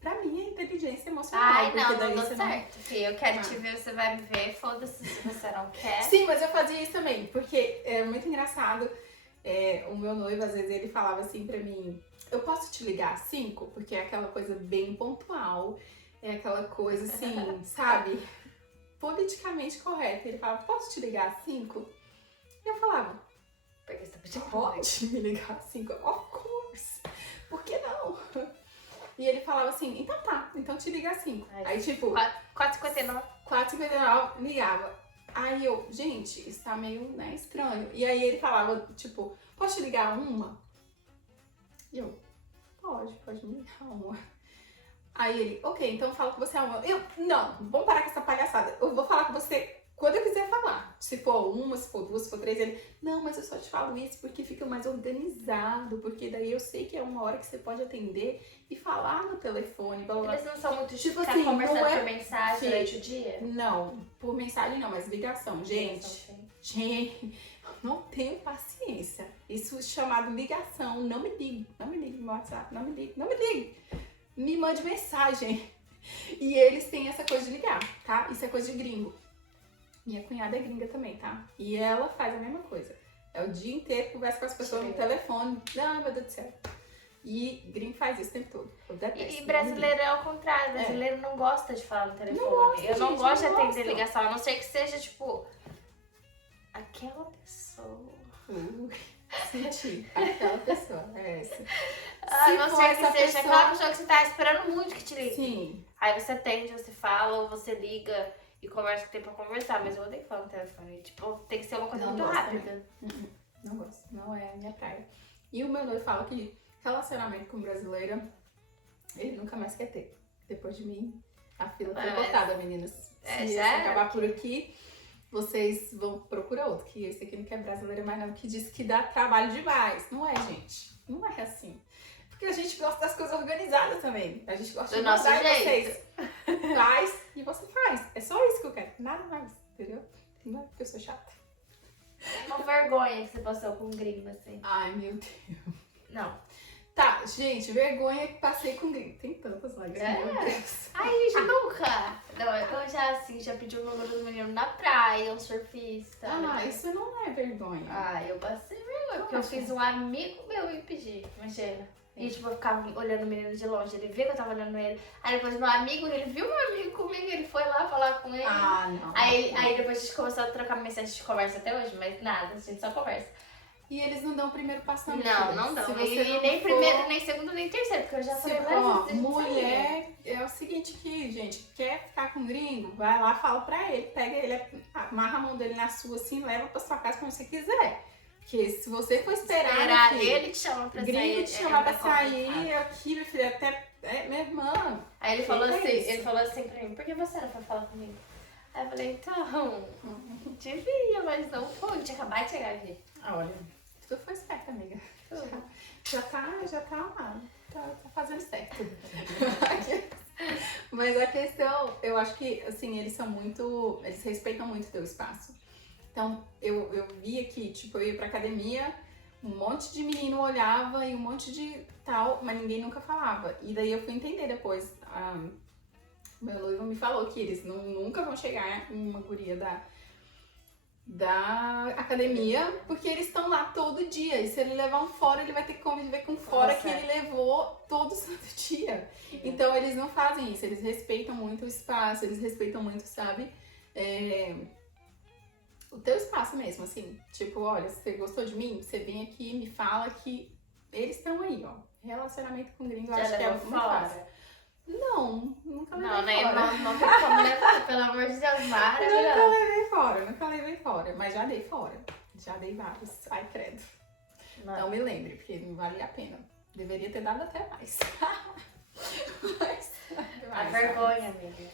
pra mim é inteligência emocional. Ai, porque não daí deu você certo. Filho, eu quero te ver, você vai me ver. Foda-se se você não quer. Sim, mas eu fazia isso também, porque é muito engraçado. O meu noivo, às vezes, ele falava assim pra mim, eu posso te ligar às 5? Porque é aquela coisa bem pontual, é aquela coisa assim, sabe? Politicamente correta. Ele falava, posso te ligar às 5? E eu falava, Porque você tá pedindo pode me ligar às 5? Of course! Por que não? E ele falava assim, então tá, então te liga às 5. Aí tipo... 4h59. 4h59, ligava. Aí eu, gente, isso tá meio, né, estranho. E aí ele falava, tipo, posso te ligar uma? E eu, pode me ligar uma. Aí ele, ok, então fala que você é uma. Eu, não, vamos parar com essa palhaçada. Eu vou falar com você quando eu quiser falar. Se for uma, se for duas, se for três, ele, não, mas eu só te falo isso porque fica mais organizado, porque daí eu sei que é uma hora que você pode atender e falar no telefone, blá, blá, blá. Eles não são muito Tipo ficar assim, conversando não é- por mensagem durante o dia? Não, por mensagem não, mas ligação. Gente, eu não tenho paciência. Isso chamado ligação, não me ligue no meu WhatsApp, não me ligue. Me mande mensagem. E eles têm essa coisa de ligar, tá? Isso é coisa de gringo. Minha cunhada é gringa também, tá? E ela faz a mesma coisa. É o dia inteiro, conversa com as pessoas no telefone. Não, meu Deus do céu. E gringo faz isso o tempo todo. Eu detesto. E brasileiro é ao contrário, brasileiro não gosta de falar no telefone. Eu não gente, gosto de não atender gosto. ligação, a não ser que seja, tipo, aquela pessoa. Senti. Aquela pessoa, é essa. A não for ser que essa seja aquela pessoa que você tá esperando muito que te ligue. Sim. Aí você atende, você fala, ou você liga e conversa o que tem pra conversar, mas eu odeio falar no telefone. Tipo, tem que ser uma coisa Não muito gosto rápida. Não gosto. Não é a minha praia. E o meu noivo fala que relacionamento com brasileira, ele nunca mais quer ter. Depois de mim, a fila foi cortada, meninas. Se esse acabar por aqui, vocês vão procurar outro. Que esse aqui não quer brasileira mais não, que diz que dá trabalho demais. Não é, gente. Não é assim. Porque a gente gosta das coisas organizadas também. A gente gosta Do de nosso mandar em jeito. vocês. Faz e você faz. É só isso que eu quero. Nada mais, entendeu? Não é porque eu sou chata. Uma vergonha que você passou com um gringo, assim. Ai, meu Deus. Não. Tá, gente, vergonha que passei com gringo. Tem tantas lá, meu Deus. Ai, gente, nunca. Não, eu já, assim, já pedi o número do menino na praia, um surfista. Ah, isso não é vergonha. Ah, eu passei vergonha, porque eu fiz um amigo meu me pedir, imagina. E tipo, eu ficava olhando o menino de longe, ele viu que eu tava olhando ele. Aí depois meu amigo, ele viu meu amigo comigo, ele foi lá falar com ele. Ah, não. Aí depois a gente começou a trocar mensagem de conversa até hoje, mas nada, a gente só conversa. E eles não dão o primeiro passo na Não, vida. não dão. Se E você não nem for- primeiro, nem segundo, nem terceiro, porque eu já falei várias ó, vezes. a gente mulher, é o seguinte que, gente, quer ficar com gringo, vai lá, fala pra ele, pega ele, amarra a mão dele na sua assim, leva pra sua casa quando você quiser. Porque se você for esperar aqui, ele te chama pra gringo sair. te chamar pra complicado. sair, aqui, minha filha, até minha irmã. Aí ele falou Que assim, é isso? ele falou assim pra mim, por que você não foi falar comigo? Aí eu falei, então, devia, mas não foi, tinha acabado de chegar aqui. Olha, tu foi esperta, amiga. Já tá lá, tá fazendo certo. Mas a questão, eu acho que, assim, eles respeitam muito o teu espaço. Então, eu via que, tipo, eu ia pra academia, um monte de menino olhava e um monte de tal, mas ninguém nunca falava. E daí eu fui entender depois, meu noivo me falou que eles nunca vão chegar em uma guria da academia, porque eles estão lá todo dia. E se ele levar um fora, ele vai ter que conviver com fora que ele levou todo santo dia. Então eles não fazem isso, eles respeitam muito o espaço, eles respeitam muito, sabe? O teu espaço mesmo, assim. Tipo, olha, se você gostou de mim, você vem aqui e me fala que eles estão aí, ó. Relacionamento com gringo, eu acho que é muito fácil. Não, nunca levei fora. Não tem como levar, pelo amor de Deus, maravilhoso. Nunca levei fora, mas já dei fora. Já dei vários. Ai, credo. Não me lembre, porque não valia a pena. Deveria ter dado até mais. A vergonha, amiga.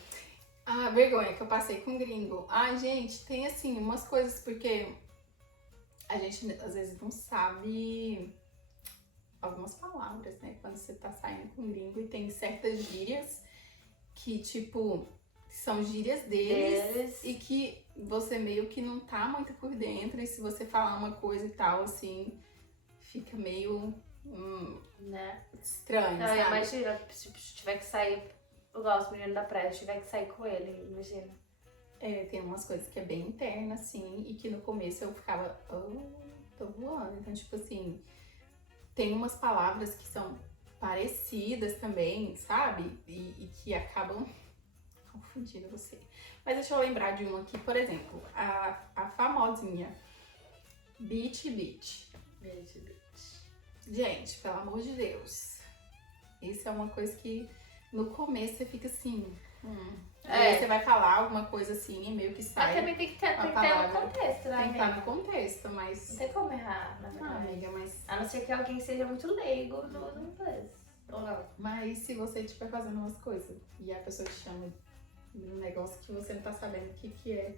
A vergonha que eu passei com gringo. Ai, gente, tem assim, umas coisas, porque a gente às vezes não sabe algumas palavras, né? Quando você tá saindo com gringo e tem certas gírias que, tipo, são gírias deles e que você meio que não tá muito por dentro. E se você falar uma coisa e tal, assim, fica meio né? Estranho, não, sabe? Imagina, se tiver que sair, igual os meninos da praia, se tiver que sair com ele, imagina. Tem umas coisas que é bem interna, assim, e que no começo eu ficava, tô voando. Então, tipo assim, tem umas palavras que são parecidas também, sabe? E que acabam confundindo você. Mas deixa eu lembrar de uma aqui, por exemplo, a famosinha beach. Gente, pelo amor de Deus. Isso é uma coisa que no começo você fica assim. Aí você vai falar alguma coisa assim e meio que sai. Mas também tem que ter no contexto, né? Tem que estar no contexto, mas. Não tem como errar, na verdade. Amiga, mas. A não ser que alguém seja muito leigo no inglês. Ou não. Mas se você estiver fazendo umas coisas e a pessoa te chama de um negócio que você não tá sabendo o que é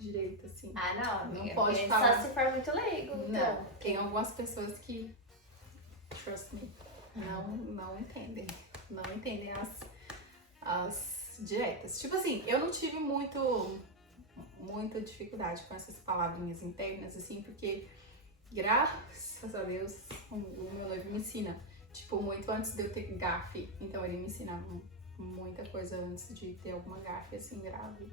direito, assim. Ah, não, amiga. Não pode falar. Só se for muito leigo. Não, então. tem algumas pessoas que, trust me, não entendem. Não entendem as diretas. Tipo assim, eu não tive muita dificuldade com essas palavrinhas internas, assim, porque graças a Deus o meu noivo me ensina, tipo, muito antes de eu ter gafe. Então ele me ensinava muita coisa antes de ter alguma gafe, assim, grave.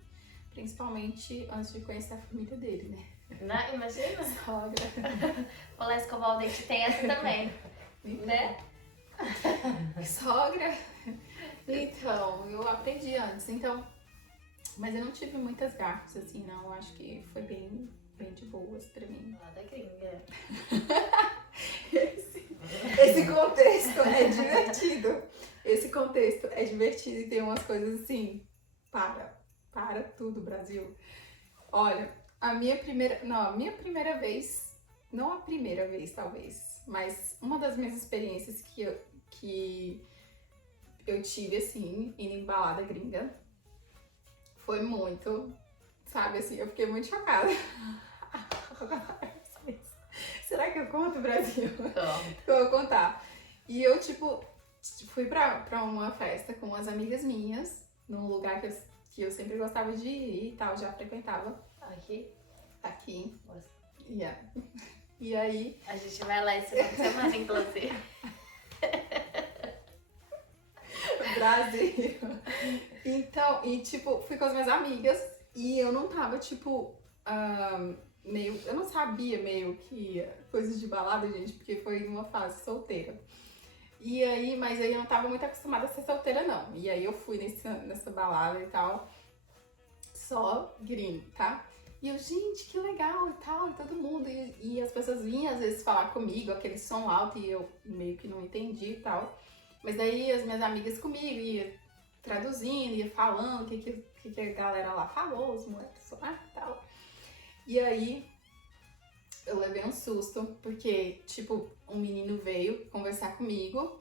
Principalmente antes de conhecer a família dele, né? Não, imagina. Sogra. Vou lá escovar o dente, tem essa também, né? Sogra. Então, eu aprendi antes, então... Mas eu não tive muitas gafes, assim, não. Eu acho que foi bem de boas pra mim. Lá da gringa. Esse contexto é divertido. Esse contexto é divertido e tem umas coisas assim... Para tudo, Brasil. Olha, a minha primeira vez, não a primeira vez, talvez, mas uma das minhas experiências que eu tive, assim, indo em balada gringa, foi muito, sabe, assim, eu fiquei muito chocada. Será que eu conto, Brasil? Eu vou contar. E eu, tipo, fui pra uma festa com umas amigas minhas, num lugar que eu sempre gostava de ir e tal, já frequentava. Aqui. Nossa. Yeah. E aí... A gente vai lá esse final de semana, inclusive. Brasil. Então, e tipo, fui com as minhas amigas e eu não tava, tipo, eu não sabia meio que coisas de balada, gente, porque foi uma fase solteira. E aí, mas aí eu não tava muito acostumada a ser solteira, não. E aí eu fui nessa balada e tal, só gringo, tá? E eu, gente, que legal e tal, e todo mundo. E as pessoas vinham às vezes falar comigo, aquele som alto, e eu meio que não entendi e tal. Mas daí as minhas amigas comigo, ia traduzindo, ia falando o que a galera lá falou, os moleques lá e tal. E aí eu levei um susto, porque, tipo, um menino veio conversar comigo.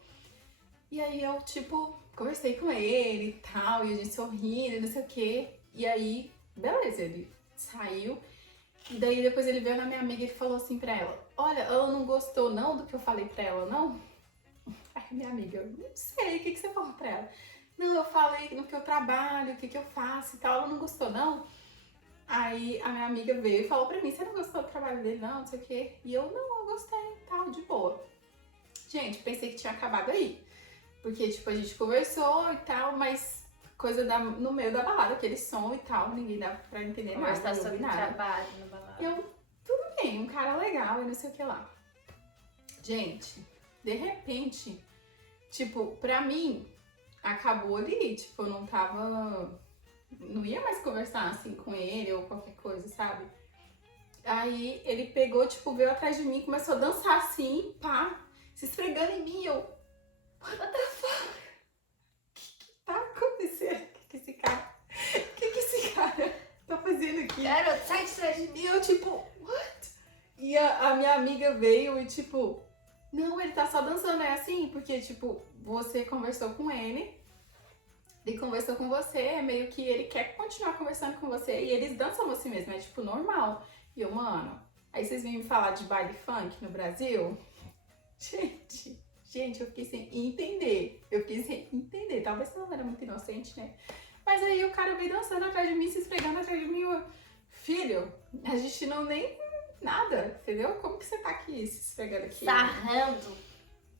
E aí eu, tipo, conversei com ele e tal, e a gente sorrindo, não sei o quê. E aí, beleza, ele saiu. E daí depois ele veio na minha amiga e falou assim pra ela: olha, ela não gostou não do que eu falei pra ela, não? Aí minha amiga, eu não sei, o que você falou pra ela? Não, eu falei no que eu trabalho, o que eu faço e tal, ela não gostou não? Aí a minha amiga veio e falou pra mim: você não gostou do trabalho dele não, não sei o quê? E eu, não, eu gostei e tal, de boa. Gente, pensei que tinha acabado aí. Porque, tipo, a gente conversou e tal, mas coisa no meio da balada, aquele som e tal, ninguém dá pra entender nada, Conversar não sobre ouvi nada. trabalho na balada. Eu, tudo bem, um cara legal e não sei o que lá. Gente, de repente, tipo, pra mim, acabou ali, tipo, eu não tava... Não ia mais conversar assim com ele ou qualquer coisa, sabe? Aí ele pegou, tipo, veio atrás de mim, começou a dançar assim, pá, se esfregando em mim, eu... What the fuck? O que tá acontecendo? O que esse cara tá fazendo aqui? Garoto, sai de trás de mim. E eu, tipo, what? E a minha amiga veio e, tipo, não, ele tá só dançando, é assim? Porque, tipo, você conversou com ele conversou com você, é meio que ele quer continuar conversando com você e eles dançam assim mesmo, é, tipo, normal. E eu, mano, aí vocês vêm me falar de baile funk no Brasil? Gente, eu fiquei sem entender. Talvez eu não era muito inocente, né? Mas aí o cara veio dançando atrás de mim, se esfregando atrás de mim. Eu, filho, a gente não nem nada, entendeu? Como que você tá aqui, se esfregando aqui? Sarrando.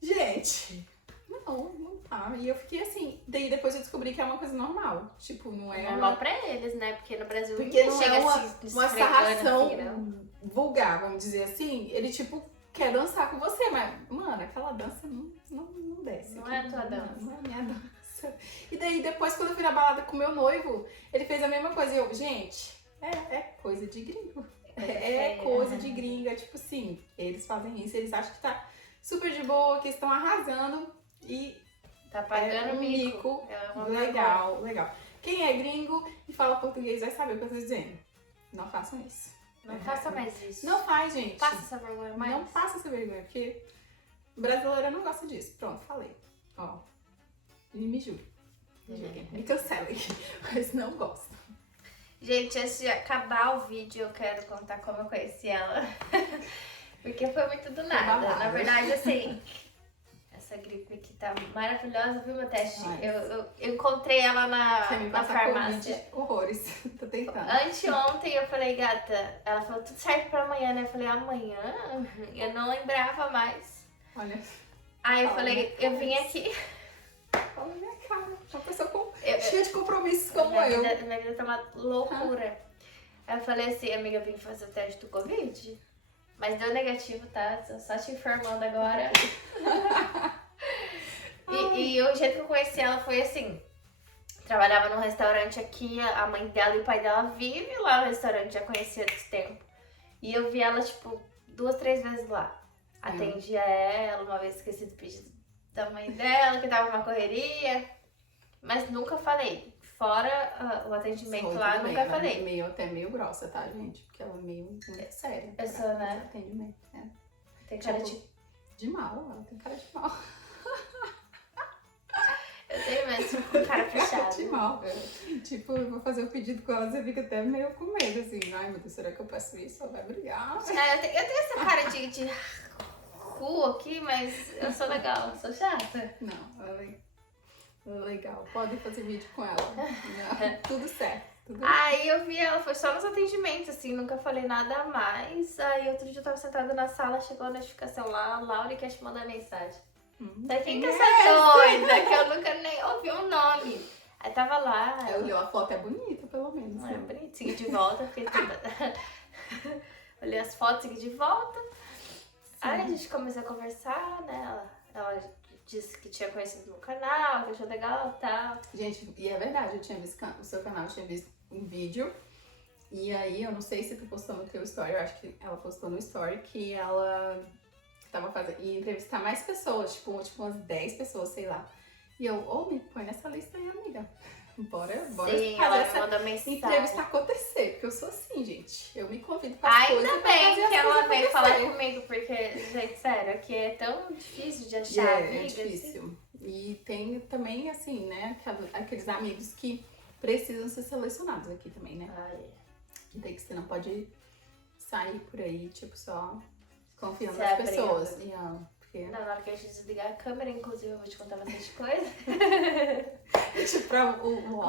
Gente, não tá. E eu fiquei assim. Daí depois eu descobri que é uma coisa normal. Tipo, não é. Normal pra eles, né? Porque no Brasil Porque ninguém não chega é uma se sarração assim, não. vulgar, vamos dizer assim. Ele, tipo, quer dançar com você, mas, mano, aquela dança não desce. Não é a tua dança. Não é a minha dança. E daí, depois, quando eu fui na balada com meu noivo, ele fez a mesma coisa. E eu, gente, é coisa de gringo. É coisa de gringa. Tipo assim, eles fazem isso, eles acham que tá super de boa, que estão arrasando e Tá pagando um mico. legal. Quem é gringo e fala português vai saber o que eu tô dizendo. Não façam isso. Não faça mais isso. Não faz, gente. Passa essa vergonha mais. Não faça essa vergonha, porque brasileira não gosta disso. Pronto, falei. Ó, e me julgue. Me cancelem, mas não gosto. Gente, antes de acabar o vídeo, eu quero contar como eu conheci ela. Porque foi muito do nada. babado. Na verdade, assim, essa gripe aqui tá maravilhosa, viu, meu teste? Eu encontrei ela Você me na passa farmácia. Covid, horrores. Tô tentando. Anteontem eu falei, gata, ela falou, tudo certo pra amanhã, né? Eu falei, amanhã? Eu não lembrava mais. Olha, Aí eu Fala falei, minha eu vim aqui. olha a minha cara. Uma pessoa Eu- cheia de compromissos como minha eu. minha vida tá uma loucura. Aí eu falei assim, amiga, eu vim fazer o teste do Covid, mas deu negativo, tá? Tô só te informando agora. E o jeito que eu conheci ela foi assim, trabalhava num restaurante aqui, a mãe dela e o pai dela vivem lá no restaurante, já conhecia desse tempo. E eu vi ela, tipo, 2, 3 vezes lá. Atendia ela, uma vez esqueci do pedido da mãe dela, que tava uma correria. Mas nunca falei. Fora o atendimento Sou, lá, tudo bem, nunca ela é falei. até meio grossa, tá, gente? Porque ela é meio muito séria. Eu sou, né? Atendimento, Tem cara Tipo, de mal, ela tem cara de mal. Eu tenho mesmo com cara fechada. De mal. Tipo, eu vou fazer o pedido com ela, você fica até meio com medo, assim. Ai, meu Deus, será que eu peço isso? Ela vai brigar. Eu tenho essa cara de rua aqui, mas eu sou legal, eu sou chata. Não, ela é legal. Pode fazer vídeo com ela. Não, tudo certo. Aí eu vi ela, foi só nos atendimentos, assim, nunca falei nada a mais. Aí outro dia eu tava sentada na sala, chegou a notificação lá, Laura quer te mandar mensagem. Daí quem que é essa doida? Que eu nunca nem ouvi o nome. Aí tava lá. Olhou a foto, é bonita, pelo menos. É bonito, segui de volta, fiquei toda... Olhei as fotos, segui de volta. Aí a gente começou a conversar, né? Ela disse que tinha conhecido no canal, que achou legal e tal. Gente, e é verdade, eu tinha visto o seu canal, eu tinha visto um vídeo. E aí, eu não sei se tu postou no teu story, eu acho que ela postou no story que ela tava fazendo, ia entrevistar mais pessoas, tipo umas 10 pessoas, sei lá. E eu, me põe nessa lista aí, amiga. Bora Sim, fazer ela essa mandou mensagem. entrevista acontecer, porque eu sou assim, gente. Eu me convido para as coisas. Ainda pra bem fazer as que ela coisas veio acontecer. falar comigo, porque, gente, sério, aqui é tão difícil de achar É amigas. difícil. E tem também, assim, né, aqueles amigos que precisam ser selecionados aqui também, né? Que tem que você não pode sair por aí, tipo, só confiando Se nas abrindo. pessoas. Porque, Na hora que a gente desligar a câmera, inclusive, eu vou te contar bastante coisa. tipo,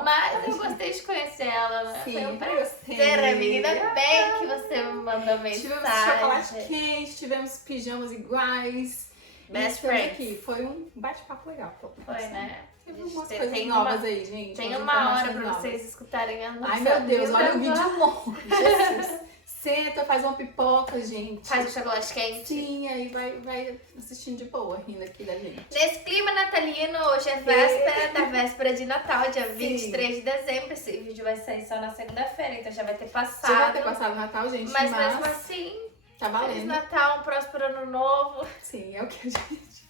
Mas eu gostei de conhecer ela, né? Sim, Foi um eu prazer, sei. amiga. Ainda bem que você me mandou mensagem. Tivemos chocolate quente, tivemos pijamas iguais. Best e estamos friends. aqui. Foi um bate-papo legal. Foi, né? Tem algumas Tem- coisas tem novas uma- aí, gente. Tem umas uma hora informações pra novas. vocês escutarem a nossa Ai, meu Deus, olha o vida. vídeo longo. Jesus. Senta, faz uma pipoca, gente. Faz o chocolate quente. Sim, aí vai assistindo de boa, rindo aqui da gente. Nesse clima natalino, hoje é véspera da véspera de Natal, dia Sim. 23 de dezembro. Esse vídeo vai sair só na segunda-feira, então já vai ter passado. Já vai ter passado o Natal, gente, Mas mesmo assim, tá Feliz valendo. Natal, um próspero ano novo. Sim, é o que a gente...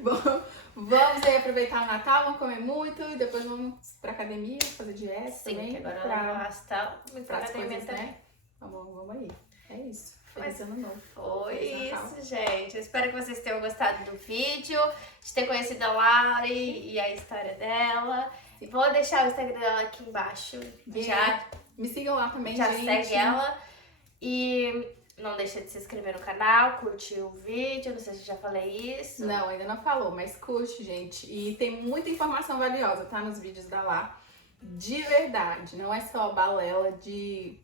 Bom, vamos aí aproveitar o Natal, vamos comer muito e depois vamos pra academia, fazer dieta Sim, também. que agora pra, ela arrasta muito pra pras academia coisas, também. né? Vamos aí. É isso. Feliz Mas ano novo. Foi Feliz Natal. isso, gente. Eu espero que vocês tenham gostado do vídeo, de ter conhecido a Lari e a história dela. Vou deixar o Instagram dela aqui embaixo. Já, Me sigam lá também, já gente. segue ela. E não deixa de se inscrever no canal, curtir o vídeo. Não sei se eu já falei isso. Não, ainda não falou, mas curte, gente. E tem muita informação valiosa, tá? Nos vídeos da Lá. De verdade. Não é só balela de...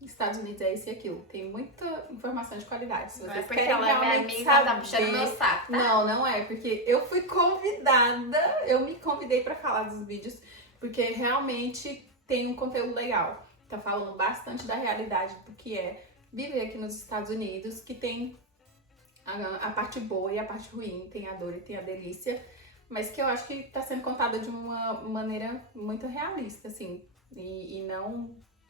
Estados Unidos é isso e aquilo. Tem muita informação de qualidade. Se Não vocês é porque querem ela é minha realmente amiga, saber... tá puxando meu saco, tá? Não é. Porque eu fui convidada. Eu me convidei pra falar dos vídeos. Porque realmente tem um conteúdo legal. Tá falando bastante da realidade do que é viver aqui nos Estados Unidos, que tem a parte boa e a parte ruim, tem a dor e tem a delícia, mas que eu acho que tá sendo contada de uma maneira muito realista, assim, e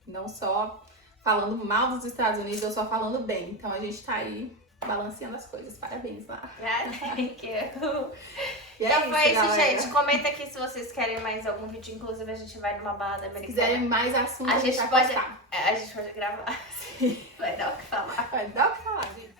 não só falando mal dos Estados Unidos, ou só falando bem. Então a gente tá aí balanceando as coisas. Parabéns lá. Thank you. E Então foi isso, galera. gente. Comenta aqui se vocês querem mais algum vídeo. Inclusive, a gente vai numa balada Se americana. quiserem mais assuntos, A a gente gente vai pode- postar. A gente pode gravar. Vai dar o que falar. Vai dar o que falar, gente.